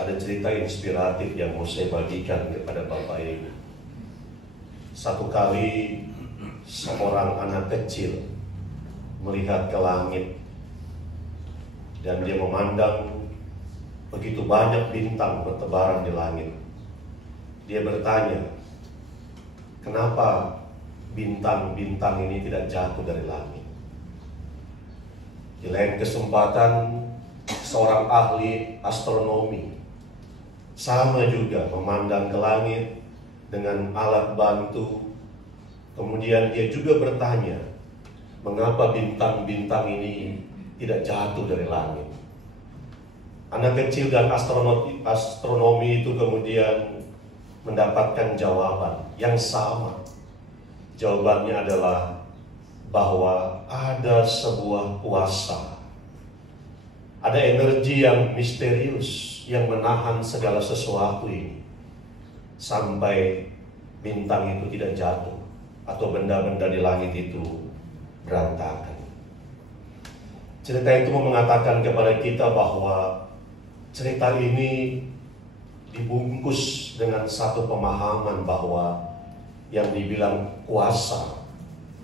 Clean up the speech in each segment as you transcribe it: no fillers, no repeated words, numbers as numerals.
ada cerita inspiratif yang mau saya bagikan kepada Bapak Ibu. Satu kali seorang anak kecil melihat ke langit dan dia memandang begitu banyak bintang bertebaran di langit. Dia bertanya, kenapa bintang-bintang ini tidak jatuh dari langit? Di lain kesempatan, seorang ahli astronomi sama juga memandang ke langit dengan alat bantu. Kemudian dia juga bertanya, mengapa bintang-bintang ini tidak jatuh dari langit? Anak kecil dan astronomi itu kemudian mendapatkan jawaban yang sama. Jawabannya adalah bahwa ada sebuah kuasa, ada energi yang misterius yang menahan segala sesuatu ini sampai bintang itu tidak jatuh atau benda-benda di langit itu berantakan. Cerita itu mengatakan kepada kita bahwa cerita ini dibungkus dengan satu pemahaman bahwa yang dibilang kuasa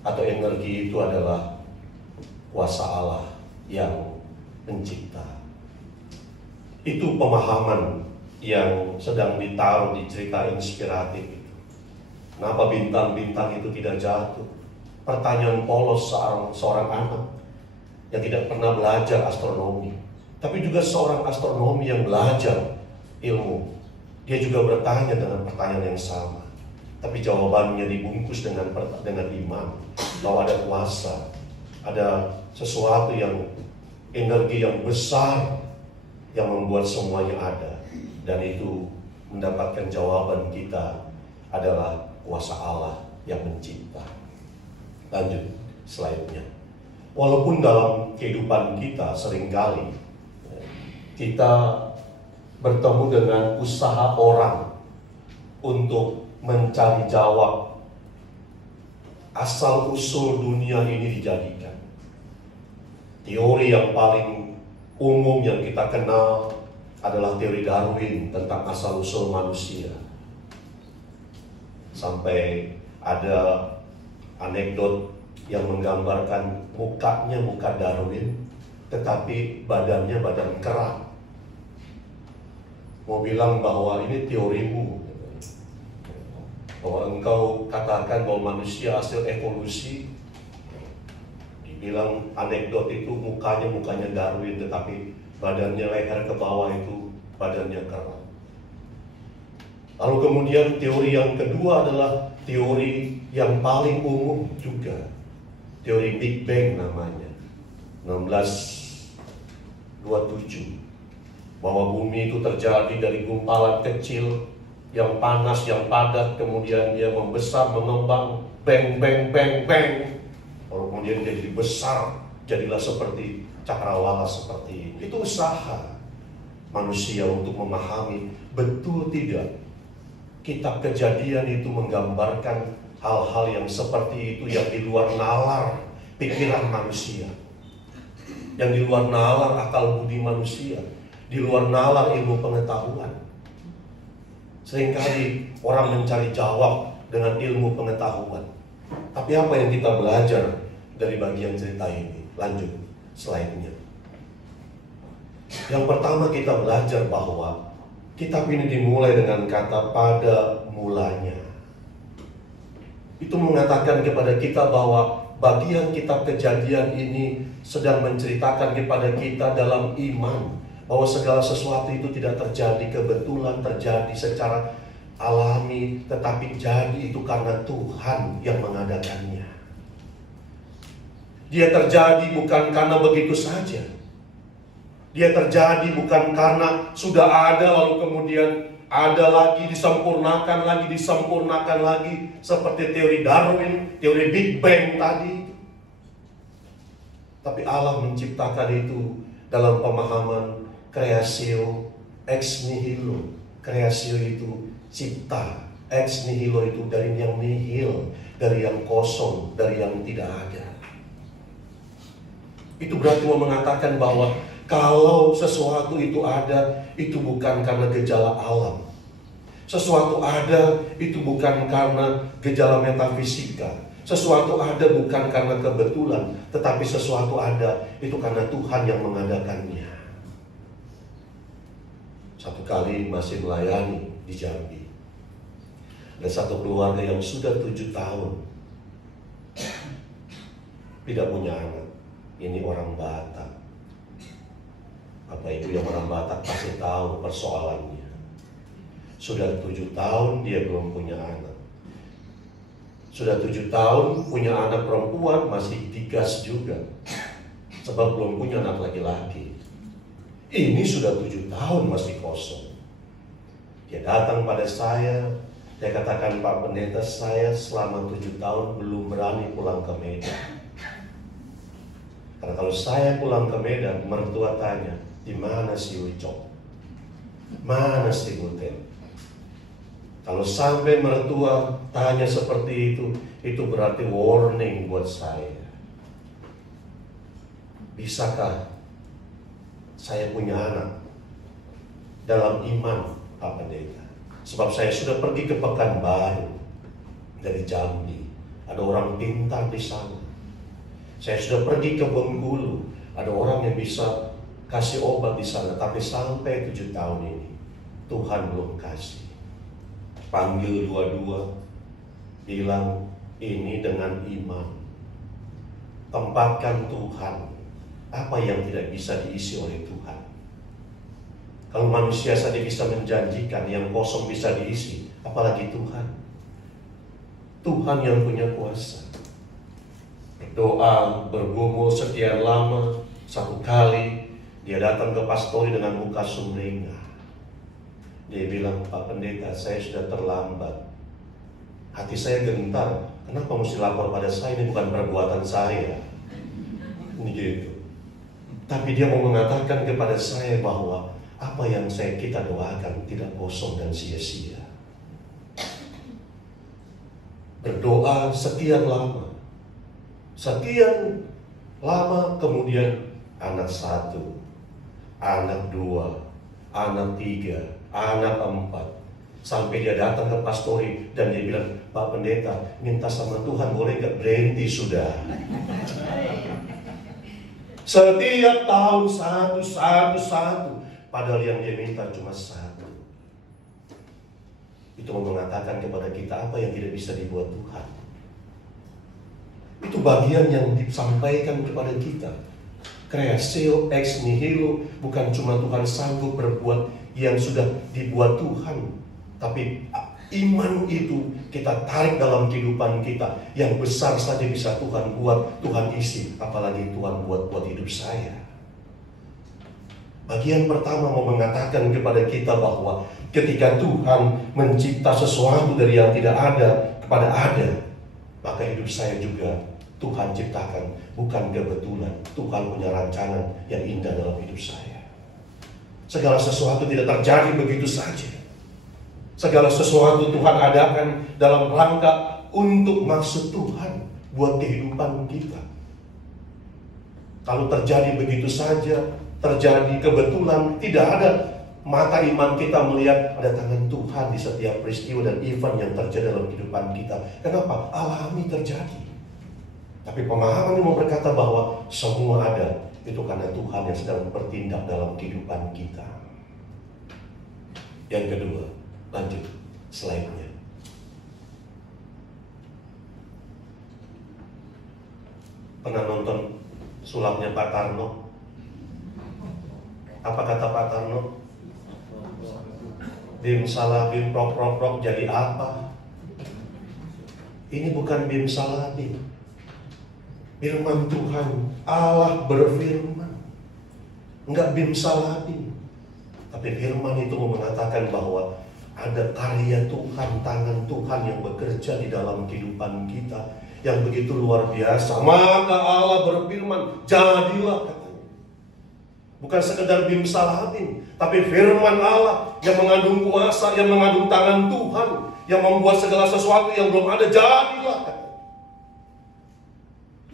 atau energi itu adalah kuasa Allah yang mencipta. Itu pemahaman yang sedang ditaruh di cerita inspiratif itu. Kenapa bintang-bintang itu tidak jatuh? Pertanyaan polos seorang anak yang tidak pernah belajar astronomi, tapi juga seorang astronomi yang belajar ilmu. Dia juga bertanya dengan pertanyaan yang sama, tapi jawabannya dibungkus dengan iman bahwa ada kuasa, ada sesuatu yang energi yang besar yang membuat semuanya ada, dan itu mendapatkan jawaban kita adalah kuasa Allah yang mencipta. Lanjut slide-nya. Walaupun dalam kehidupan kita seringkali kita bertemu dengan usaha orang untuk mencari jawab asal usul dunia ini dijadikan. Teori yang paling umum yang kita kenal adalah teori Darwin tentang asal usul manusia. Sampai ada anekdot yang menggambarkan mukanya muka Darwin, tetapi badannya badan kera. Mau bilang bahwa ini teorimu, bahwa engkau katakan bahwa manusia hasil evolusi. Dibilang anekdot itu mukanya Darwin, tetapi badannya leher ke bawah itu badannya kera. Lalu kemudian teori yang kedua adalah teori yang paling umum juga, teori Big Bang namanya, 1627, bahwa bumi itu terjadi dari gumpalan kecil yang panas, yang padat, kemudian dia membesar, mengembang, bang, bang, bang, bang. Lalu kemudian dia jadi besar, jadilah seperti cakrawala seperti ini. Itu usaha manusia untuk memahami betul tidak kitab Kejadian itu menggambarkan hal-hal yang seperti itu, yang di luar nalar pikiran manusia, yang di luar nalar akal budi manusia, di luar nalar ilmu pengetahuan. Seringkali orang mencari jawab dengan ilmu pengetahuan. Tapi apa yang kita belajar dari bagian cerita ini? Lanjut slide-nya. Yang pertama kita belajar bahwa kitab ini dimulai dengan kata pada mulanya. Itu mengatakan kepada kita bahwa bagian kitab Kejadian ini sedang menceritakan kepada kita dalam iman bahwa segala sesuatu itu tidak terjadi kebetulan, terjadi secara alami, tetapi jadi itu karena Tuhan yang mengadakannya. Dia terjadi bukan karena begitu saja. Dia terjadi bukan karena sudah ada lalu kemudian ada lagi, disempurnakan lagi, seperti teori Darwin, teori Big Bang tadi. Tapi Allah menciptakan itu dalam pemahaman kreasio ex nihilo. Kreasio itu cipta, ex nihilo itu dari yang nihil, dari yang kosong, dari yang tidak ada. Itu berarti mau mengatakan bahwa kalau sesuatu itu ada, itu bukan karena gejala alam. Sesuatu ada itu bukan karena gejala metafisika. Sesuatu ada bukan karena kebetulan, tetapi sesuatu ada itu karena Tuhan yang mengadakannya. Satu kali masih melayani di Jambi, ada satu keluarga yang sudah 7 tahun tidak punya anak. Ini orang Batak. Bapak Ibu yang orang Batak pasti tahu persoalannya. Sudah 7 tahun dia belum punya anak. Sudah 7 tahun punya anak perempuan masih digas juga, sebab belum punya anak laki-laki. Ini sudah 7 tahun masih kosong. Dia datang pada saya, dia katakan, Pak Pendeta, saya selama 7 tahun belum berani pulang ke Medan. Karena kalau saya pulang ke Medan, mertua tanya, di mana si Ucok? Mana si Butet? Kalau sampai mertua tanya seperti itu berarti warning buat saya. Bisakah saya punya anak dalam iman, Pak Pendeta? Sebab saya sudah pergi ke Pekanbaru dari Jambi, ada orang pintar di sana. Saya sudah pergi ke Bengkulu, ada orang yang bisa kasih obat di sana. Tapi sampai 7 tahun ini Tuhan belum kasih. Panggil dua-dua, bilang ini dengan iman. Tempatkan Tuhan. Apa yang tidak bisa diisi oleh Tuhan? Kalau manusia saja bisa menjanjikan, yang kosong bisa diisi, apalagi Tuhan. Tuhan yang punya kuasa. Berdoa, bergumul sekian lama. Satu kali dia datang ke pastori dengan muka sumringah. Dia bilang, Pak Pendeta, saya sudah terlambat. Hati saya gentar. Kenapa mesti lapor pada saya? Ini bukan perbuatan saya. Ini gitu. Tapi dia mau mengatakan kepada saya bahwa apa yang kita doakan tidak kosong dan sia-sia. Berdoa sekian lama. Sekian lama kemudian anak 1, anak 2, anak 3, anak 4. Sampai dia datang ke pastori dan dia bilang, Pak Pendeta, minta sama Tuhan boleh gak berhenti sudah. Setiap tahun satu. Padahal yang dia minta cuma 1. Itu mau mengatakan kepada kita apa yang tidak bisa dibuat Tuhan. Itu bagian yang disampaikan kepada kita. Creatio ex nihilo, bukan cuma Tuhan sanggup berbuat yang sudah dibuat Tuhan, tapi iman itu kita tarik dalam kehidupan kita. Yang besar saja bisa Tuhan buat, Tuhan isi, apalagi Tuhan buat hidup saya. Bagian pertama mau mengatakan kepada kita bahwa ketika Tuhan mencipta sesuatu dari yang tidak ada kepada ada, maka hidup saya juga Tuhan ciptakan, bukan kebetulan. Tuhan punya rancangan yang indah dalam hidup saya. Segala sesuatu tidak terjadi begitu saja. Segala sesuatu Tuhan adakan dalam rangka untuk maksud Tuhan buat kehidupan kita. Kalau terjadi begitu saja, terjadi kebetulan, tidak ada mata iman kita melihat ada tangan Tuhan di setiap peristiwa dan event yang terjadi dalam kehidupan kita. Kenapa? Alami terjadi. Tapi pemahaman yang mau berkata bahwa semua ada, itu karena Tuhan yang sedang bertindak dalam kehidupan kita. Yang kedua, lanjut slide-nya. Pernah nonton sulapnya Pak Tarno? Apa kata Pak Tarno? Bim salah bim prok prok prok jadi apa? Ini bukan bim salah bim. Firman Tuhan, Allah berfirman. Enggak bim salah bim. Tapi firman itu mengatakan bahwa ada karya Tuhan, tangan Tuhan yang bekerja di dalam kehidupan kita yang begitu luar biasa. Maka Allah berfirman, jadilah katanya. Bukan sekedar bim salah bim, tapi firman Allah yang mengandung kuasa, yang mengandung tangan Tuhan, yang membuat segala sesuatu yang belum ada jadilah katanya.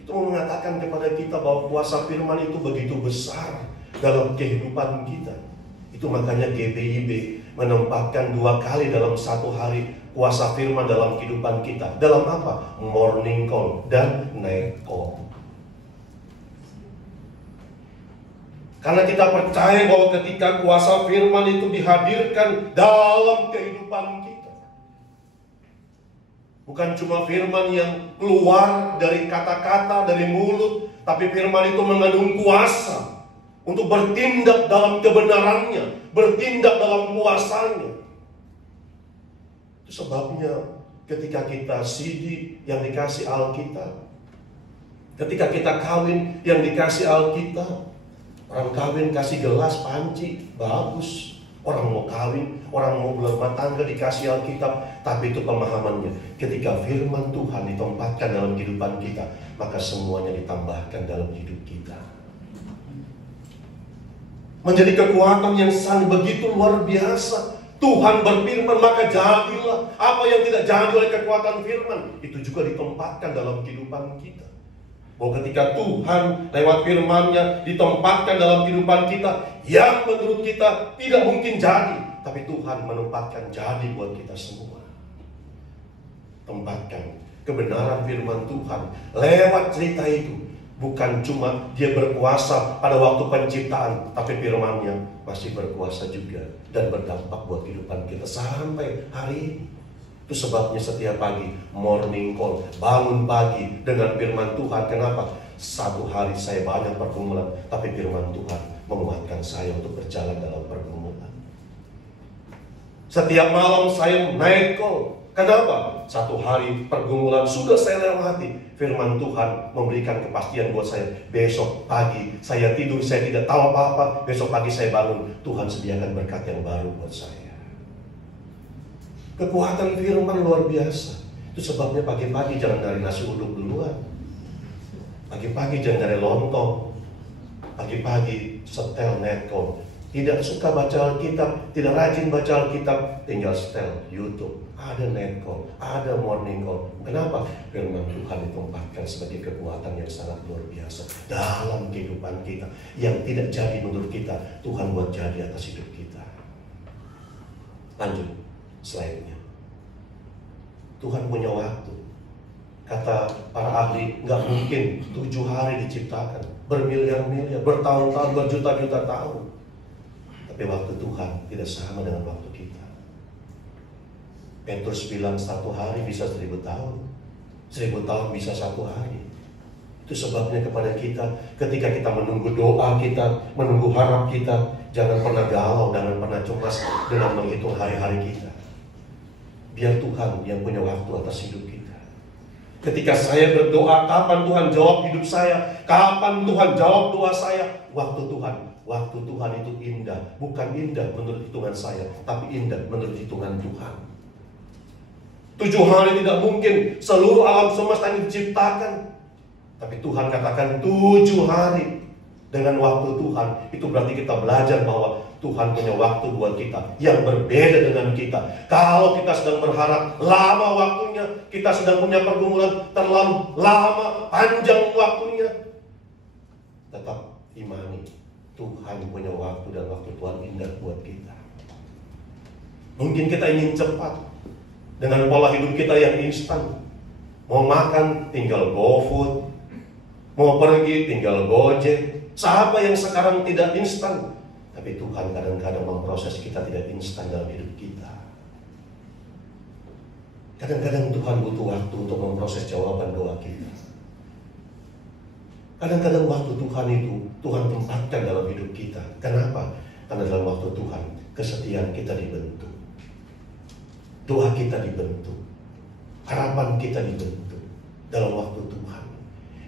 Itu mengatakan kepada kita bahwa kuasa firman itu begitu besar dalam kehidupan kita. Itu Itu makanya GPIB menempatkan 2 kali dalam 1 hari kuasa firman dalam kehidupan kita. Dalam apa? Morning call dan night call. Karena kita percaya bahwa ketika kuasa firman itu dihadirkan dalam kehidupan kita, bukan cuma firman yang keluar dari kata-kata, dari mulut, tapi firman itu mengandung kuasa untuk bertindak dalam kebenarannya, bertindak dalam kuasanya. Itu sebabnya ketika kita CD yang dikasih Alkitab, ketika kita kawin yang dikasih Alkitab. Orang kawin kasih gelas, panci, bagus. Orang mau kawin, orang mau berumah tangga dikasih Alkitab. Tapi itu pemahamannya. Ketika firman Tuhan ditempatkan dalam kehidupan kita, maka semuanya ditambahkan dalam hidup kita. Menjadi kekuatan yang sangat begitu luar biasa. Tuhan berfirman, maka jadilah. Apa yang tidak jadi oleh kekuatan firman, itu juga ditempatkan dalam kehidupan kita. Bahwa ketika Tuhan lewat firman-Nya ditempatkan dalam kehidupan kita, yang menurut kita tidak mungkin jadi, tapi Tuhan menempatkan jadi buat kita semua. Tempatkan kebenaran firman Tuhan lewat cerita itu. Bukan cuma Dia berkuasa pada waktu penciptaan, tapi firman-Nya masih berkuasa juga dan berdampak buat kehidupan kita sampai hari ini. Itu sebabnya setiap pagi morning call, bangun pagi dengan firman Tuhan. Kenapa? 1 hari saya banyak pergumulan, tapi firman Tuhan menguatkan saya untuk berjalan dalam pergumulan. Setiap malam saya night call. Kenapa? 1 hari pergumulan sudah saya lewati. Firman Tuhan memberikan kepastian buat saya. Besok pagi saya tidur, saya tidak tahu apa-apa. Besok pagi saya bangun, Tuhan sediakan berkat yang baru buat saya. Kekuatan firman luar biasa. Itu sebabnya pagi-pagi jangan dari nasi uduk duluan. Pagi-pagi jangan dari lontong. Pagi-pagi setel netcom. Tidak suka baca Alkitab, tidak rajin baca Alkitab, tinggal setel YouTube. Ada netcom, ada morning call. Kenapa? Firman Tuhan ditempatkan sebagai kekuatan yang sangat luar biasa dalam kehidupan kita. Yang tidak jadi menurut kita, Tuhan buat jadi atas hidup kita. Lanjut. Selainnya, Tuhan punya waktu. Kata para ahli, nggak mungkin 7 hari diciptakan, bermiliar-miliar, bertahun-tahun, berjuta-juta tahun. Tapi waktu Tuhan tidak sama dengan waktu kita. Petrus bilang 1 hari bisa 1000 tahun, 1000 tahun bisa 1 hari. Itu sebabnya kepada kita, ketika kita menunggu doa kita, menunggu harap kita, jangan pernah galau, jangan pernah cemas dengan menghitung hari-hari kita. Biar Tuhan yang punya waktu atas hidup kita. Ketika saya berdoa, kapan Tuhan jawab hidup saya? Kapan Tuhan jawab doa saya? Waktu Tuhan itu indah. Bukan indah menurut hitungan saya, tapi indah menurut hitungan Tuhan. 7 hari tidak mungkin seluruh alam semesta ini diciptakan. Tapi Tuhan katakan 7 hari. Dengan waktu Tuhan, itu berarti kita belajar bahwa Tuhan punya waktu buat kita yang berbeda dengan kita. Kalau kita sedang berharap lama waktunya, kita sedang punya pergumulan terlalu lama, panjang waktunya, tetap imani Tuhan punya waktu dan waktu Tuhan indah buat kita. Mungkin kita ingin cepat dengan pola hidup kita yang instan. Mau makan tinggal GoFood, mau pergi tinggal Gojek. Siapa yang sekarang tidak instan? Tapi Tuhan kadang-kadang memproses kita tidak instan dalam hidup kita. Kadang-kadang Tuhan butuh waktu untuk memproses jawaban doa kita. Kadang-kadang waktu Tuhan itu Tuhan tempatkan dalam hidup kita. Kenapa? Karena dalam waktu Tuhan kesetiaan kita dibentuk, doa kita dibentuk, harapan kita dibentuk dalam waktu Tuhan.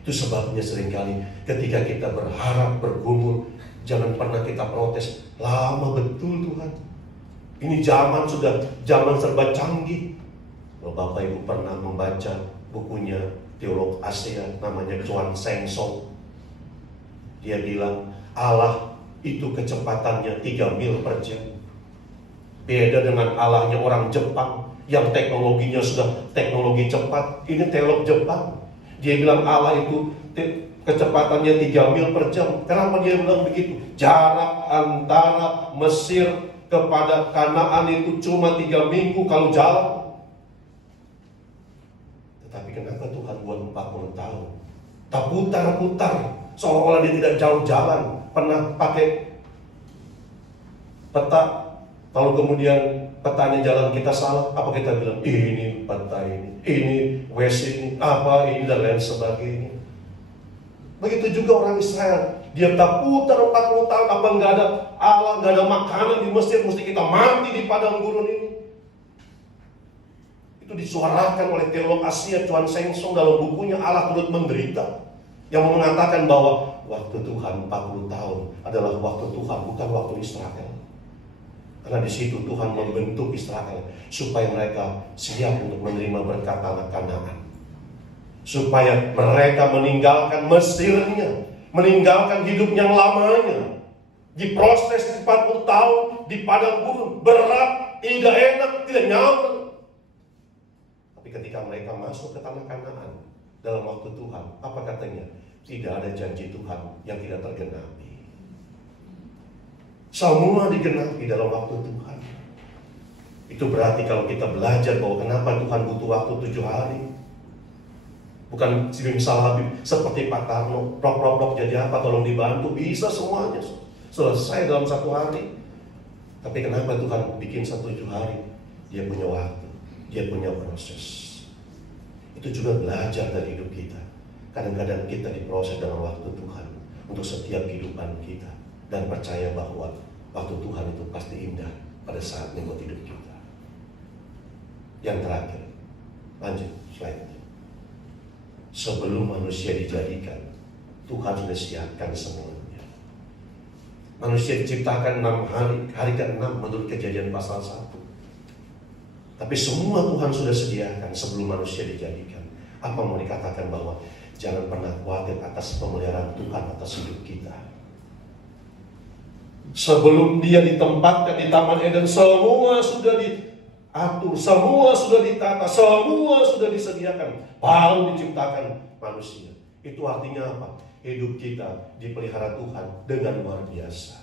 Itu sebabnya seringkali ketika kita berharap, bergumul, jangan pernah kita protes. Lama betul Tuhan. Ini sudah zaman serba canggih. Kalau Bapak Ibu pernah membaca bukunya teolog Asia namanya Chuang Seng Song, dia bilang Allah itu kecepatannya 3 mil per jam. Beda dengan Allahnya orang Jepang yang teknologinya sudah teknologi cepat. Ini teolog Jepang. Dia bilang Allah itu Kecepatannya 3 mil per jam. Kenapa dia bilang begitu? Jarak antara Mesir kepada Kanaan itu cuma 3 minggu kalau jalan. Tetapi kenapa Tuhan buat 40 tahun? Tak putar-putar, seolah-olah dia tidak jauh jalan. Pernah pakai peta, kalau kemudian petanya jalan kita salah, apa kita bilang? Ini peta ini WC ini, apa ini, dan lain sebagainya. Begitu juga orang Israel, dia tak putar 40 tahun, apa nggak ada Allah, nggak ada makanan di Mesir, mesti kita mati di padang gurun ini. Itu disuarakan oleh teolog Asia Chuan Seng Song dalam bukunya Allah Turut Menderita, yang mengatakan bahwa waktu Tuhan 40 tahun adalah waktu Tuhan, bukan waktu Israel. Karena di situ Tuhan membentuk Israel supaya mereka siap untuk menerima berkat tanah Kanaan. Supaya mereka meninggalkan Mesirnya, meninggalkan hidup yang lamanya. Diproses 40 tahun di padang gurun, berat, tidak enak, tidak nyaman. Tapi ketika mereka masuk ke tanah Kanaan dalam waktu Tuhan, apa katanya? Tidak ada janji Tuhan yang tidak tergenapi. Semua digenapi dalam waktu Tuhan. Itu berarti kalau kita belajar bahwa kenapa Tuhan butuh waktu 7 hari. Bukan misal Habib seperti Pak Tarno, prok jadi apa, tolong dibantu, bisa semuanya selesai dalam 1 hari. Tapi kenapa Tuhan bikin 7 hari? Dia punya waktu, dia punya proses. Itu juga belajar dari hidup kita. Kadang-kadang kita diproses dalam waktu Tuhan untuk setiap kehidupan kita, dan percaya bahwa waktu Tuhan itu pasti indah pada saatnya buat hidup kita. Yang terakhir, lanjut slide. Sebelum manusia dijadikan, Tuhan sudah siapkan semuanya. Manusia diciptakan 6 hari, hari ke-6 menurut Kejadian pasal 1. Tapi semua Tuhan sudah sediakan sebelum manusia dijadikan. Apa mau dikatakan? Bahwa jangan pernah khawatir atas pemeliharaan Tuhan atas hidup kita. Sebelum dia ditempatkan di Taman Eden, semua sudah diatur, semua sudah ditata, semua sudah disediakan. Baru diciptakan manusia. Itu artinya apa? Hidup kita dipelihara Tuhan dengan luar biasa.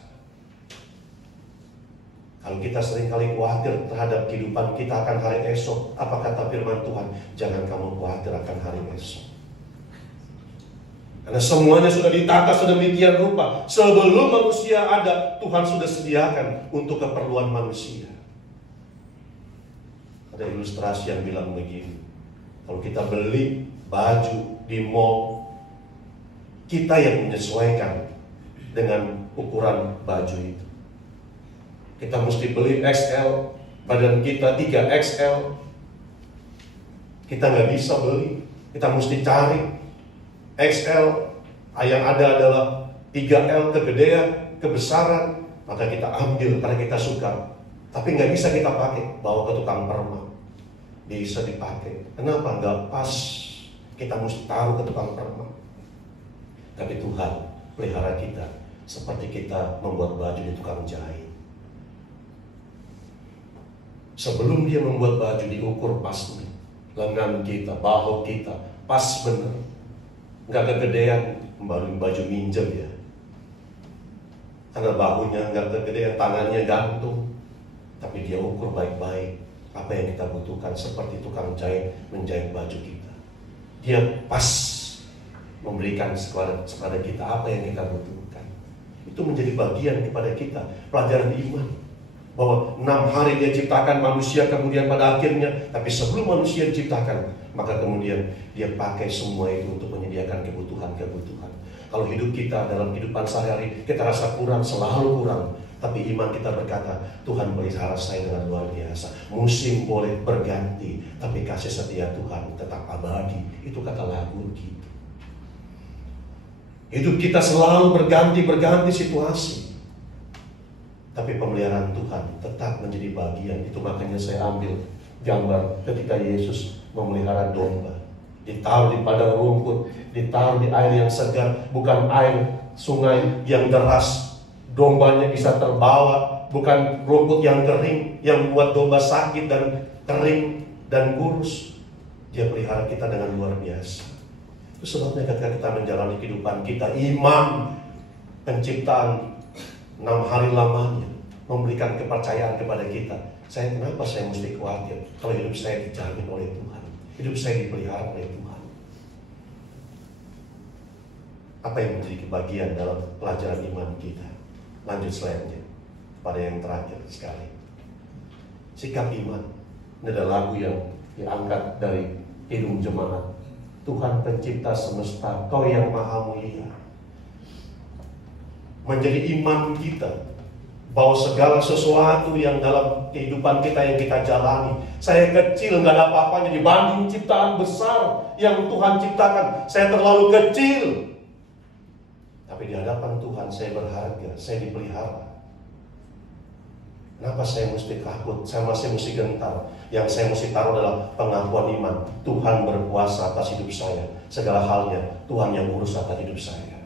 Kalau kita seringkali khawatir terhadap kehidupan kita akan hari esok, apa kata firman Tuhan? Jangan kamu khawatir akan hari esok. Karena semuanya sudah ditata sedemikian rupa. Sebelum manusia ada, Tuhan sudah sediakan untuk keperluan manusia. Ada ilustrasi yang bilang begini, kalau kita beli baju di mall, kita yang menyesuaikan dengan ukuran baju itu. Kita mesti beli XL, badan kita 3XL. Kita nggak bisa beli, kita mesti cari XL, yang ada adalah 3L, kegedean, kebesaran, maka kita ambil karena kita suka. Tapi nggak bisa kita pakai, bawa ke tukang permak. Bisa dipakai. Kenapa? Nggak pas. Kita mesti taruh ke tukang permak. Tapi Tuhan pelihara kita seperti kita membuat baju di tukang jahit. Sebelum dia membuat baju diukur pasti. Lengan kita, bahu kita, pas benar. Nggak kegedean, baru baju minjem ya. Karena bahunya nggak kegedean, tangannya gantung. Tapi dia ukur baik-baik apa yang kita butuhkan, seperti tukang jahit menjahit baju kita. Dia pas memberikan kepada kita apa yang kita butuhkan. Itu menjadi bagian kepada kita, pelajaran iman. Bahwa 6 hari dia ciptakan manusia, kemudian pada akhirnya, tapi sebelum manusia diciptakan, maka kemudian dia pakai semua itu untuk menyediakan kebutuhan-kebutuhan. Kalau hidup kita dalam kehidupan sehari-hari, kita rasa kurang, selalu kurang. Tapi iman kita berkata, Tuhan pelihara saya dengan luar biasa. Musim boleh berganti, tapi kasih setia Tuhan tetap abadi. Itu kata lagu gitu. Hidup kita selalu berganti situasi. Tapi pemeliharaan Tuhan tetap menjadi bagian. Itu makanya saya ambil gambar ketika Yesus memelihara domba. Ditaruh di padang rumput, ditaruh di air yang segar, bukan air sungai yang deras. Dombanya bisa terbawa, bukan rumput yang kering yang membuat domba sakit dan kering dan kurus. Dia pelihara kita dengan luar biasa. Itu sebabnya ketika kita menjalani kehidupan kita, iman penciptaan 6 hari lamanya memberikan kepercayaan kepada kita. Kenapa saya mesti khawatir kalau hidup saya dijamin oleh Tuhan, hidup saya dipelihara oleh Tuhan? Apa yang menjadi kebahagiaan dalam pelajaran iman kita? Lanjut slide-nya pada yang terakhir sekali. Sikap iman. Ini ada lagu yang diangkat dari Kidung Jemaat. Tuhan pencipta semesta, Kau yang maha mulia. Menjadi iman kita bahwa segala sesuatu yang dalam kehidupan kita yang kita jalani, saya kecil, nggak ada apa-apanya dibanding ciptaan besar yang Tuhan ciptakan. Saya terlalu kecil, tapi di hadapan Tuhan saya berharga, saya dipelihara. Kenapa saya mesti takut? Saya masih mesti gentar. Yang saya mesti taruh adalah pengakuan iman. Tuhan berkuasa atas hidup saya. Segala halnya Tuhan yang urus atas hidup saya.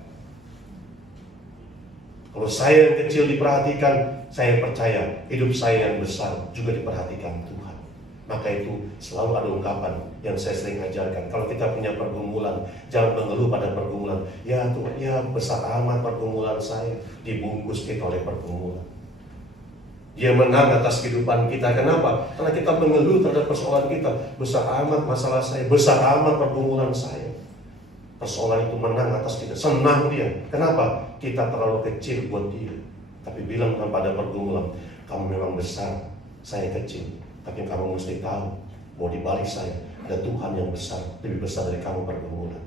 Kalau saya yang kecil diperhatikan, saya percaya hidup saya yang besar juga diperhatikan Tuhan. Maka itu selalu ada ungkapan yang saya sering ajarkan. Kalau kita punya pergumulan, jangan mengeluh pada pergumulan. Ya Tuhan, ya besar amat pergumulan saya, dibungkus kita oleh pergumulan. Dia menang atas kehidupan kita. Kenapa? Karena kita mengeluh terhadap persoalan kita. Besar amat masalah saya, besar amat pergumulan saya. Persoalan itu menang atas kita. Senang dia. Kenapa? Kita terlalu kecil buat dia. Tapi bilang pada pergumulan, kamu memang besar, saya kecil. Tapi kamu mesti tahu bahwa di balik saya ada Tuhan yang besar, lebih besar dari kamu pergumulan.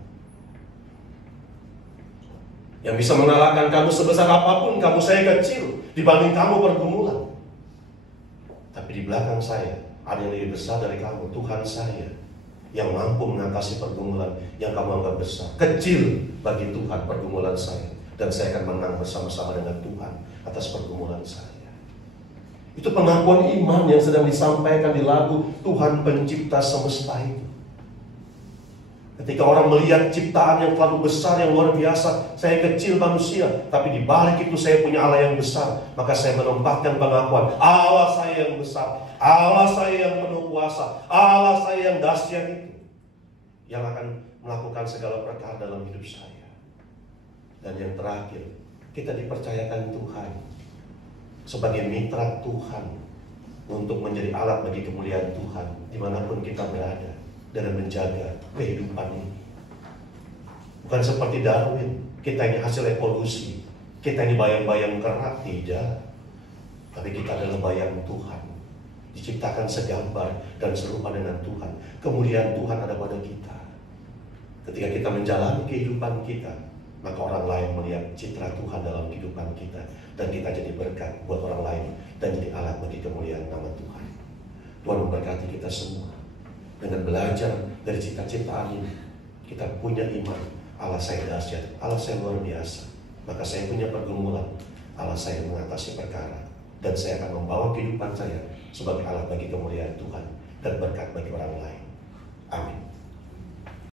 Yang bisa mengalahkan kamu sebesar apapun kamu, saya kecil dibanding kamu pergumulan. Tapi di belakang saya ada yang lebih besar dari kamu, Tuhan saya, yang mampu mengatasi pergumulan yang kamu anggap besar. Kecil bagi Tuhan pergumulan saya, dan saya akan menang bersama-sama dengan Tuhan atas pergumulan saya. Itu pengakuan iman yang sedang disampaikan di lagu Tuhan pencipta semesta itu. Ketika orang melihat ciptaan yang terlalu besar, yang luar biasa, saya kecil manusia, tapi di balik itu saya punya Allah yang besar, maka saya menempatkan pengakuan, Allah saya yang besar, Allah saya yang penuh kuasa, Allah saya yang dahsyat itu, yang akan melakukan segala perkara dalam hidup saya. Dan yang terakhir, kita dipercayakan Tuhan sebagai mitra Tuhan untuk menjadi alat bagi kemuliaan Tuhan dimanapun kita berada, dalam menjaga kehidupan ini. Bukan seperti Darwin, kita ini hasil evolusi, kita ini bayang-bayang kerak, tidak. Tapi kita adalah bayang Tuhan, diciptakan segambar dan serupa dengan Tuhan. Kemuliaan Tuhan ada pada kita. Ketika kita menjalani kehidupan kita, maka orang lain melihat citra Tuhan dalam kehidupan kita, dan kita jadi berkat buat orang lain dan jadi alat bagi kemuliaan nama Tuhan. Tuhan memberkati kita semua. Dengan belajar dari cita-citaan ini, kita punya iman, Allah saya dahsyat, Allah saya luar biasa. Maka saya punya pergumulan, Allah saya mengatasi perkara, dan saya akan membawa kehidupan saya sebagai alat bagi kemuliaan Tuhan dan berkat bagi orang lain. Amin.